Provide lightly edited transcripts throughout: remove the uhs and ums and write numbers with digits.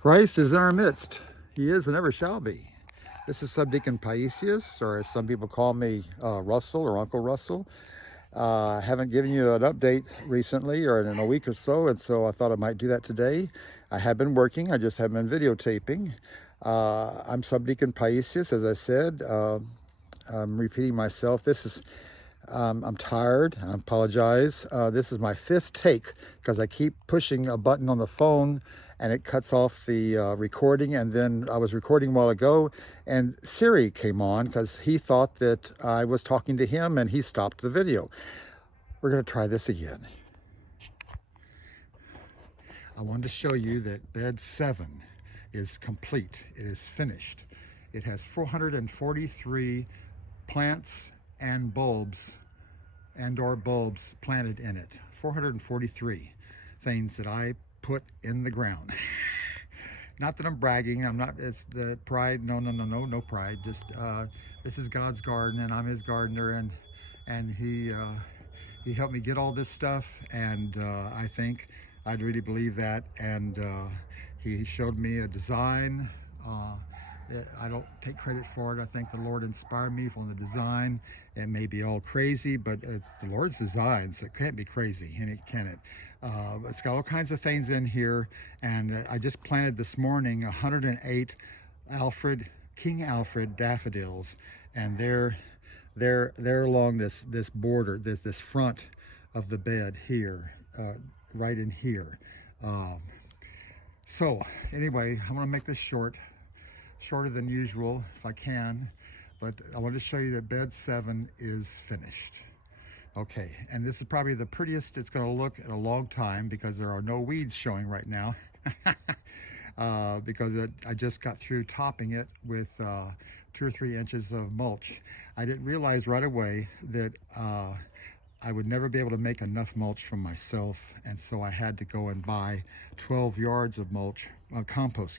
Christ is in our midst. He is and ever shall be. This is Subdeacon Paisius, or as some people call me, Russell or Uncle Russell. I haven't given you an update recently or in a week or so, and so I thought I might do that today. I have been working, I just haven't been videotaping. I'm Subdeacon Paisius, as I said. I'm repeating myself. I'm tired. I apologize. This is my fifth take because I keep pushing a button on the phone and it cuts off the recording. And then I was recording a while ago and Siri came on because he thought that I was talking to him and he stopped the video. We're going to try this again. I wanted to show you that bed 7 is complete. It is finished. It has 443 plants and bulbs or bulbs planted in it. 443 things that I put in the ground. Not that I'm bragging. I'm not. It's the pride. No pride. Just this is God's garden, and I'm His gardener, and He helped me get all this stuff, and I think I'd really believe that. And He showed me a design. I don't take credit for it. I think the Lord inspired me from the design. It may be all crazy, but it's the Lord's design, so it can't be crazy, and it can. It's got all kinds of things in here, and I just planted this morning 108 King Alfred daffodils, and they're along this border, this front of the bed here, right in here. So anyway, I'm gonna make this shorter than usual if I can, but I want to show you that bed 7 is finished. Okay, and this is probably the prettiest it's going to look in a long time because there are no weeds showing right now. Because I just got through topping it with 2 or 3 inches of mulch. I didn't realize right away that I would never be able to make enough mulch for myself, and so I had to go and buy 12 yards of compost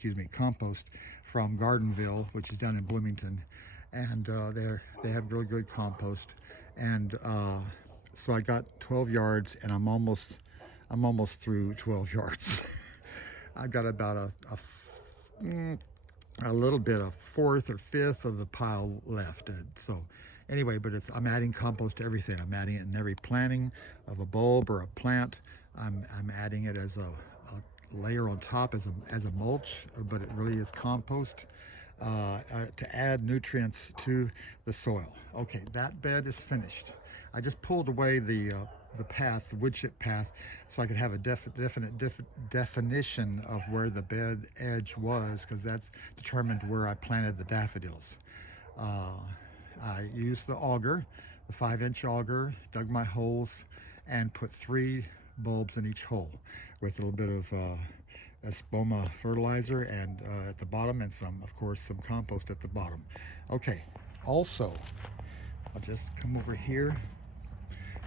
from Gardenville, which is down in Bloomington, and they have really good compost, and so I got 12 yards, and I'm almost through 12 yards. I got about a little bit, a fourth or fifth of the pile left. So anyway, but I'm adding compost to everything. I'm adding it in every planting of a bulb or a plant. I'm adding it as a layer on top as a mulch, but it really is compost to add nutrients to the soil. Okay, that bed is finished. I just pulled away the path, the wood chip path, so I could have a definite definition of where the bed edge was, because that's determined where I planted the daffodils. I used the auger, the 5-inch auger, dug my holes, and put 3 bulbs in each hole with a little bit of Espoma fertilizer and at the bottom, and of course some compost at the bottom. Okay, also I'll just come over here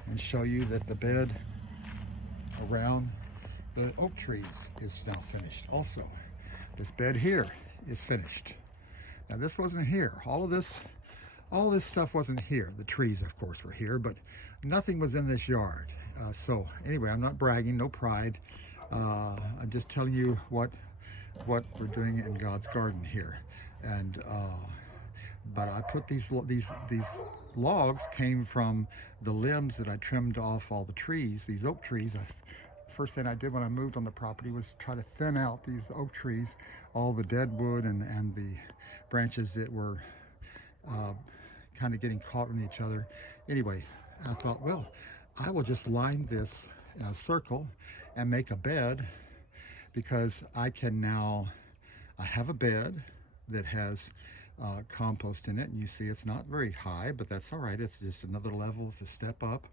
and show you that the bed around the oak trees is now finished. Also, this bed here is finished. Now this wasn't here. All this stuff wasn't here. The trees, of course, were here, but nothing was in this yard. So anyway, I'm not bragging, no pride. I'm just telling you what we're doing in God's garden here. And but I put these logs came from the limbs that I trimmed off all the trees, these oak trees. First thing I did when I moved on the property was try to thin out these oak trees, all the dead wood and the branches that were kind of getting caught in each other. Anyway, I thought, well, I will just line this in a circle and make a bed, because I have a bed that has compost in it, and you see it's not very high, but that's all right. It's just another level to step up.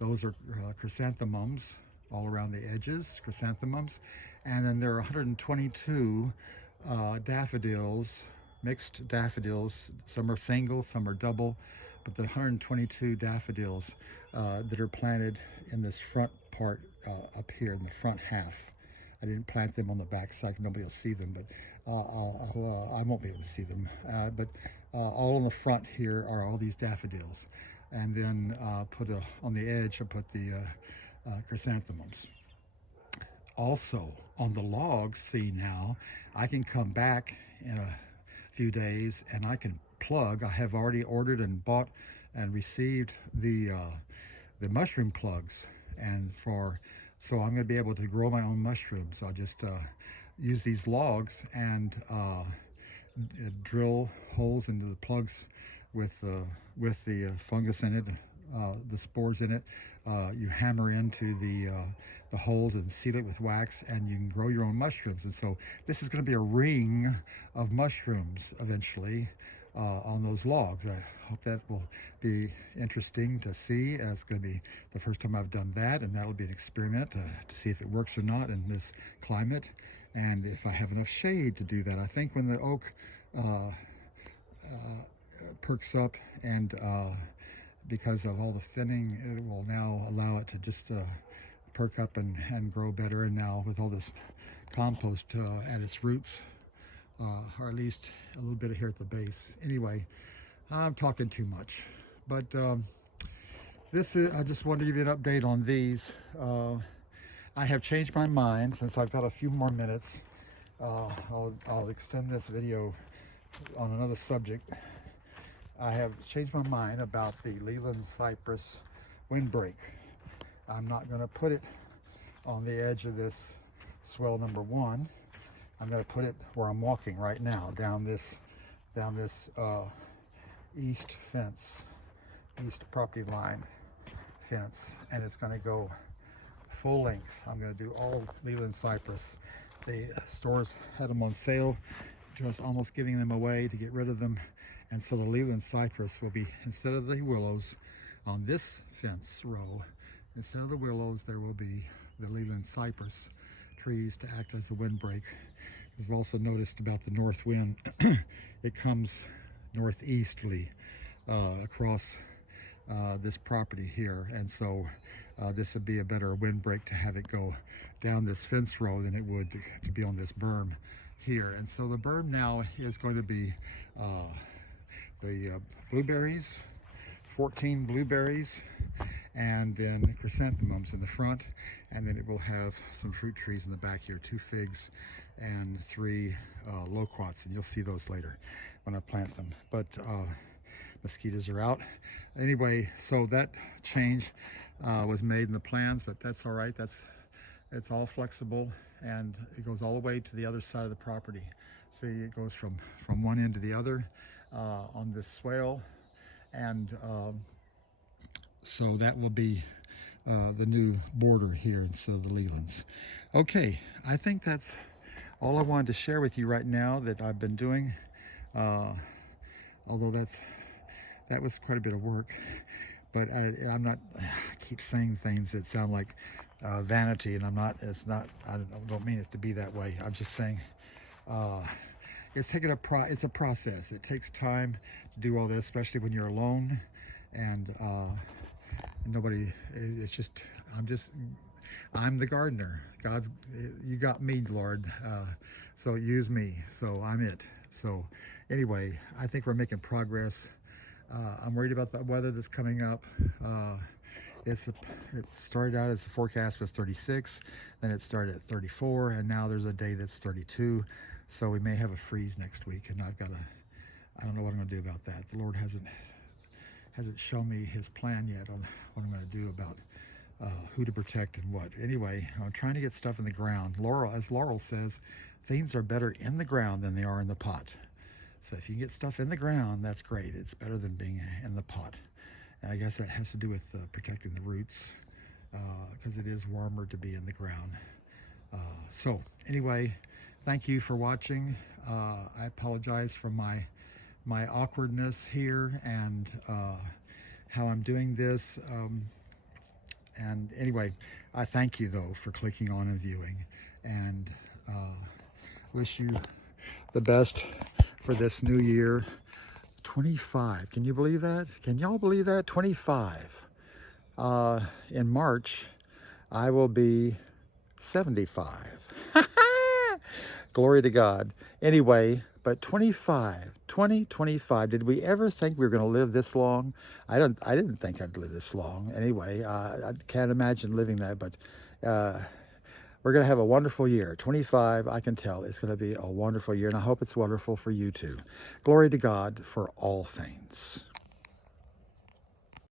Those are chrysanthemums all around the edges, chrysanthemums, and then there are 122 daffodils, mixed daffodils. Some are single, some are double, but the 122 daffodils that are planted in this front part up here in the front half. I didn't plant them on the back side, nobody will see them, but I won't be able to see them. But all on the front here are all these daffodils. And then on the edge, I put the chrysanthemums. also on the logs, see now, I can come back in a few days and I can plug. I have already ordered and bought and received the mushroom plugs, and so I'm going to be able to grow my own mushrooms. I'll just use these logs and drill holes into the plugs with the fungus in it, the spores in it. You hammer into the holes and seal it with wax, and you can grow your own mushrooms. And so this is going to be a ring of mushrooms eventually on those logs. I hope that will be interesting to see. It's going to be the first time I've done that, and that'll be an experiment to see if it works or not in this climate, and if I have enough shade to do that. I think when the oak perks up, and because of all the thinning, it will now allow it to just perk up and grow better. And now with all this compost at its roots, or at least a little bit here at the base. Anyway, I'm talking too much, but I just wanted to give you an update on these. I have changed my mind since I've got a few more minutes. I'll extend this video on another subject. I have changed my mind about the Leland cypress windbreak. I'm not going to put it on the edge of this swell number 1. I'm going to put it where I'm walking right now, down this east property line fence, and it's going to go full length. I'm going to do all Leland cypress. The stores had them on sale, just almost giving them away to get rid of them. And so the Leland cypress will be, instead of the willows on this fence row, instead of the willows, there will be the Leland cypress trees to act as a windbreak. You've also noticed about the north wind, it comes northeasterly across this property here, and so this would be a better windbreak to have it go down this fence row than it would to be on this berm here. And so the berm now is going to be the blueberries, 14 blueberries, and then chrysanthemums in the front, and then it will have some fruit trees in the back here, 2 figs and 3 loquats, and you'll see those later when I plant them. But mosquitoes are out. Anyway, so that change was made in the plans, but that's all right. It's all flexible, and it goes all the way to the other side of the property. See, it goes from one end to the other on this swale, and so that will be the new border here, and so the Lelands. Okay, I think that's all I wanted to share with you right now that I've been doing, although that was quite a bit of work. But I keep saying things that sound like vanity, and I don't mean it to be that way. I'm just saying it's a process. It takes time to do all this, especially when you're alone, and I'm the gardener. You got me, Lord, so use me, so I'm it. So anyway, I think we're making progress. I'm worried about the weather that's coming up. It started out as the forecast was 36, then it started at 34, and now there's a day that's 32. So we may have a freeze next week, and I don't know what I'm going to do about that. The Lord hasn't shown me his plan yet on what I'm going to do about who to protect and what. Anyway, I'm trying to get stuff in the ground. As Laurel says, things are better in the ground than they are in the pot. So if you get stuff in the ground, that's great. It's better than being in the pot. And I guess that has to do with protecting the roots, because it is warmer to be in the ground. So anyway, thank you for watching. I apologize for my awkwardness here and how I'm doing this. And anyway, I thank you though for clicking on and viewing, and wish you the best for this new year. 25, can you believe that? Can y'all believe that? 25. In March, I will be 75. Glory to God. Anyway, but 2025, did we ever think we were going to live this long? I didn't think I'd live this long. Anyway, I can't imagine living that, but we're going to have a wonderful year. 25, I can tell it's going to be a wonderful year, and I hope it's wonderful for you too. Glory to God for all things.